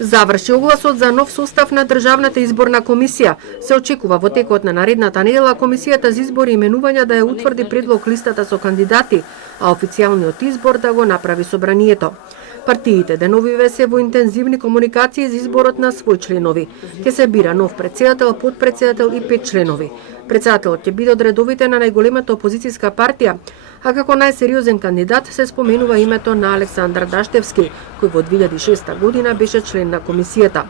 Заврши огласот за нов состав на Државната изборна комисија. Се очекува во текот на наредната недела комисијата за избори и именувања да ја утврди предлог листата со кандидати, а официјалниот избор да го направи собранието. Партиите деновиве се во интензивни комуникации за изборот на свој членови. Ќе се бира нов претседател, подпретседател и 5 членови. Претседателот ќе биде од редовите на најголемата опозицијска партија, а како најсериозен кандидат се споменува името на Александар Даштевски, кој во 2006 година беше член на комисијата.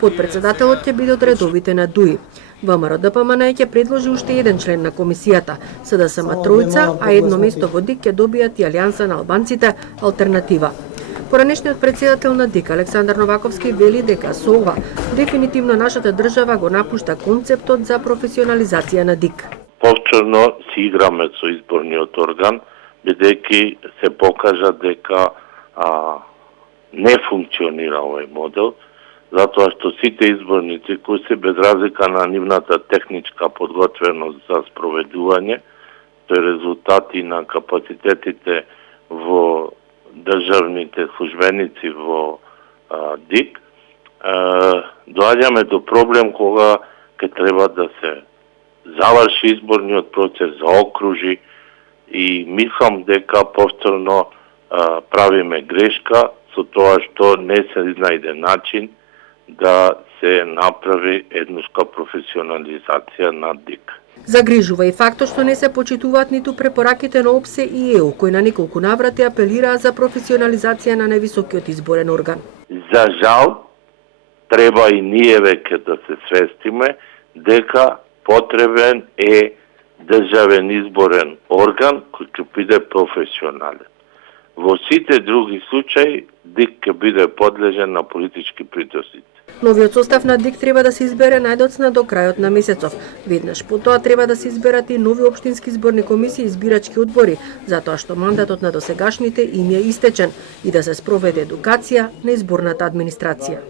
Подпредседателот ќе биде од редовите на ДУИ. ВМРО-ДПМН ќе предложи уште еден член на комисијата, СДСМ тројца, а едно место во ДИК ќе добијат и Алијанса на албанците Алтернатива. Поранешниот председател на ДИК Александар Новаковски вели дека со ова дефинитивно нашата држава го напушта концептот за професионализација на ДИК. Повторно си играме со изборниот орган, бидејќи се покажа дека не функционира овој модел, затоа што сите изборници кои се без разлика на нивната техничка подготвеност за спроведување, тој резултати на капацитетите во државните службеници во ДИК, доаѓаме до проблем кога ќе треба да се заврши изборниот процес, заокружи и мислам дека повторно правиме грешка со тоа што не се најде начин да се направи еднушка професионализација на ДИК. Загрижува и фактот што не се почитуваат ниту препораките на ОПСЕ и ЕУ, кои на неколку наврати апелираа за професионализација на највисокиот изборен орган. За жал, треба и ние веќе да се свестиме дека потребен е државен изборен орган кој ќе биде професионален. Во сите други случаи ДИК ќе биде подлежен на политички притисоци. Новиот состав на ДИК треба да се избере најдоцна до крајот на месецов. Веднаш потоа треба да се изберат и нови општински изборни комисии и избирачки одбори, затоа што мандатот на досегашните им е истечен и да се спроведе едукација на изборната администрација.